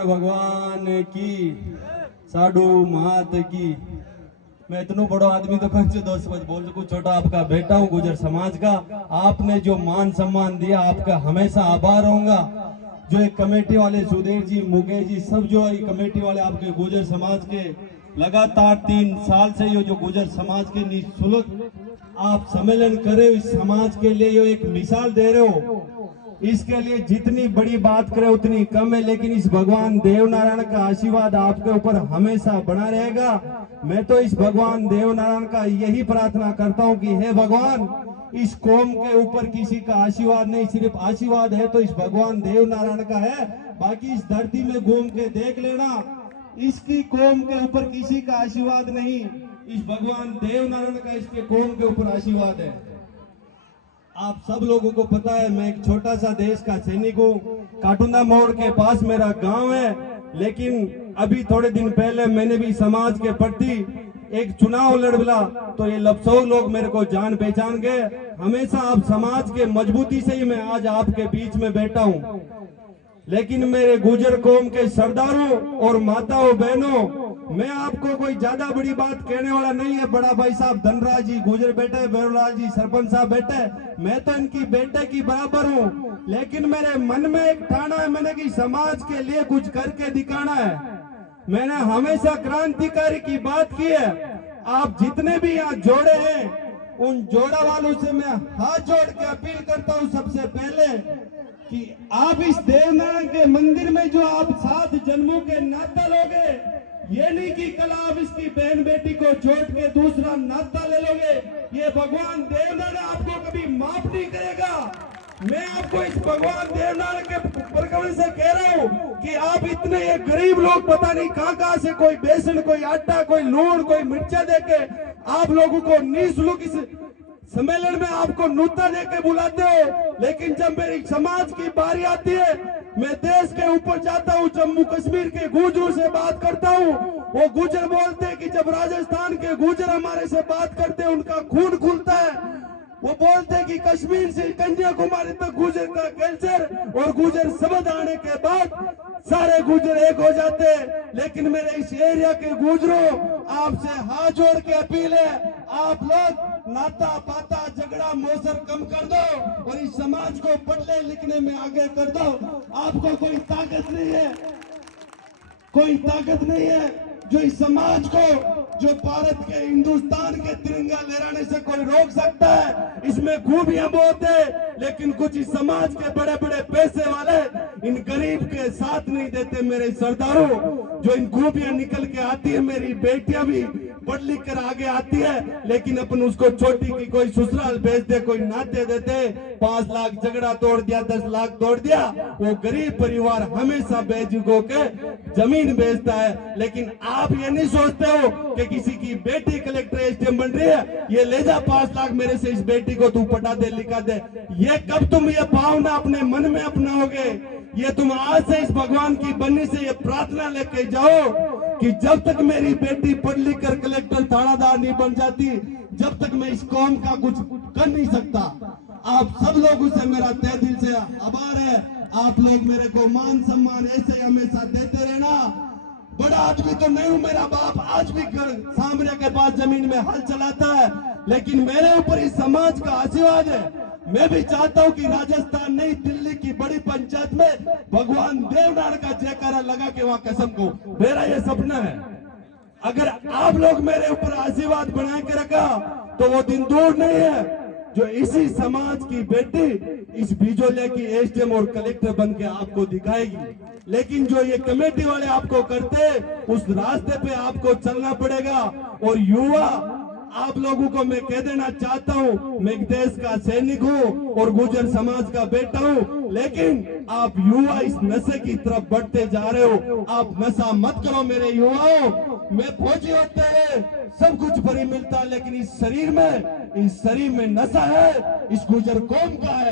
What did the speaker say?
भगवान की साधु महात की। मैं इतना बड़ा आदमी तो कौन से दोस्त बोल सकूं, छोटा आपका बेटा हूं गुजर समाज का। आपने जो मान सम्मान दिया आपका हमेशा आभार रहूंगा। जो एक कमेटी वाले सुधीर जी, मुकेश जी, सब जो है कमेटी वाले आपके गुजर समाज के लगातार 3 साल से ये जो गुजर समाज के निःशुल्क आप सम्मेलन करे हो, इस समाज के लिए ये एक मिसाल दे रहे हो। इसके लिए जितनी बड़ी बात करे उतनी कम है, लेकिन इस भगवान देवनारायण का आशीर्वाद आपके ऊपर हमेशा बना रहेगा। मैं तो इस भगवान देवनारायण का यही प्रार्थना करता हूं कि हे भगवान, इस कौम के ऊपर किसी का आशीर्वाद नहीं, सिर्फ आशीर्वाद है तो इस भगवान देवनारायण का है। बाकी इस धरती में घूम के देख लेना, इसकी कौम के ऊपर किसी का आशीर्वाद नहीं, इस भगवान देवनारायण का इसके कौम के ऊपर आशीर्वाद है। आप सब लोगों को पता है मैं एक छोटा सा देश का सैनिक हूँ। काटुंदा मोड़ के पास मेरा गांव है, लेकिन अभी थोड़े दिन पहले मैंने भी समाज के प्रति एक चुनाव लड़ला, तो ये लपसों लोग मेरे को जान पहचान गए। हमेशा आप समाज के मजबूती से ही मैं आज आपके बीच में बैठा हूँ। लेकिन मेरे गुजर कौम के सरदारों और माताओं बहनों, मैं आपको कोई ज्यादा बड़ी बात कहने वाला नहीं है। बड़ा भाई साहब धनराज जी गुजर बेटे, बेरोलाल जी सरपंच साहब बेटे, मैं तो इनकी बेटे की बराबर हूँ। लेकिन मेरे मन में एक ठाना है मैंने कि समाज के लिए कुछ करके दिखाना है। मैंने हमेशा क्रांतिकारी की बात की है। आप जितने भी यहाँ जोड़े हैं, उन जोड़ा वालों से मैं हाथ जोड़ के अपील करता हूँ सबसे पहले कि आप इस देवनारायण के मंदिर में जो आप 7 जन्मों के नाता लोगे, ये नहीं कि कल आप इसकी बहन बेटी को छोड़ के दूसरा नाता ले लोगे। ये भगवान देवनारायण आपको कभी माफ नहीं करेगा। मैं आपको इस भगवान देवनारायण के प्रकरण से कह रहा हूँ कि आप इतने ये गरीब लोग पता नहीं कहाँ से कोई बेसन, कोई आटा, कोई लूण, कोई मिर्चा देके आप लोगों को निःशुल्क इस सम्मेलन में आपको नूता देके बुलाते हो। लेकिन जब मेरी समाज की बारी आती है, मैं देश के ऊपर जाता हूँ, जम्मू कश्मीर के गुजरों से बात करता हूँ, वो गुजर बोलते हैं कि जब राजस्थान के गुजर हमारे से बात करते हैं उनका खून खुलता है। वो बोलते हैं कि कश्मीर से कन्याकुमारी तक गुजर का कैंसर, और गुजर शब्द आने के बाद सारे गुजर एक हो जाते हैं। लेकिन मेरे इस एरिया के गुजरों, आपसे हाथ जोड़ के अपील है, आप लोग नाता पाता झगड़ा मोसर कम कर दो और इस समाज को पढ़ने लिखने में आगे कर दो। आपको कोई ताकत नहीं है, कोई ताकत नहीं है जो इस समाज को, जो भारत के हिंदुस्तान के तिरंगा लहराने से कोई रोक सकता है। इसमें खूबियां बहुत है, लेकिन कुछ इस समाज के बड़े बड़े पैसे वाले इन गरीब के साथ नहीं देते। मेरे सरदारों, जो इन खूबियां निकल के आती है, मेरी बेटियां भी पढ़ लिख कर आगे आती है, लेकिन अपन उसको छोटी की कोई ससुराल भेज दे, कोई नाते देते, 5 लाख झगड़ा तोड़ दिया, 10 लाख तोड़ दिया। वो गरीब परिवार हमेशा बेजुगो के जमीन बेचता है। लेकिन आप ये नहीं सोचते हो कि किसी की बेटी कलेक्टर एसडीएम बन रही है, ये ले जा 5 लाख मेरे से, इस बेटी को तू पटा दे, लिखा दे। ये कब तुम ये भावना अपने मन में अपनाओगे? ये तुम आज से इस भगवान की बन्नी से ये प्रार्थना लेके जाओ कि जब तक मेरी बेटी पढ़ लिख कर कलेक्टर थानादार नहीं बन जाती, जब तक मैं इस कौम का कुछ कर नहीं सकता। आप सब लोगों से मेरा तहे दिल से आभार है। आप लोग मेरे को मान सम्मान ऐसे हमेशा देते रहना। बड़ा आदमी तो नहीं हूँ, मेरा बाप आज भी सामने के पास जमीन में हल चलाता है, लेकिन मेरे ऊपर इस समाज का आशीर्वाद है। मैं भी चाहता हूँ कि राजस्थान नहीं, दिल्ली की बड़ी पंचायत में भगवान देवनारायण का जयकारा लगा के वहां कसम को, मेरा ये सपना है। अगर आप लोग मेरे ऊपर आशीर्वाद बना के रखा तो वो दिन दूर नहीं है जो इसी समाज की बेटी इस बिजोलिया की एसडीएम और कलेक्टर बन के आपको दिखाएगी। लेकिन जो ये कमेटी वाले आपको करते, उस रास्ते पे आपको चलना पड़ेगा। और युवा, आप लोगों को मैं कह देना चाहता हूं, मैं एक देश का सैनिक हूं और गुजर समाज का बेटा हूं, लेकिन आप युवा इस नशे की तरफ बढ़ते जा रहे हो। आप नशा मत करो मेरे युवाओं। मैं फौजी होते हैं, सब कुछ फ्री मिलता है, लेकिन इस शरीर में नशा है, इस गुजर कौम का है।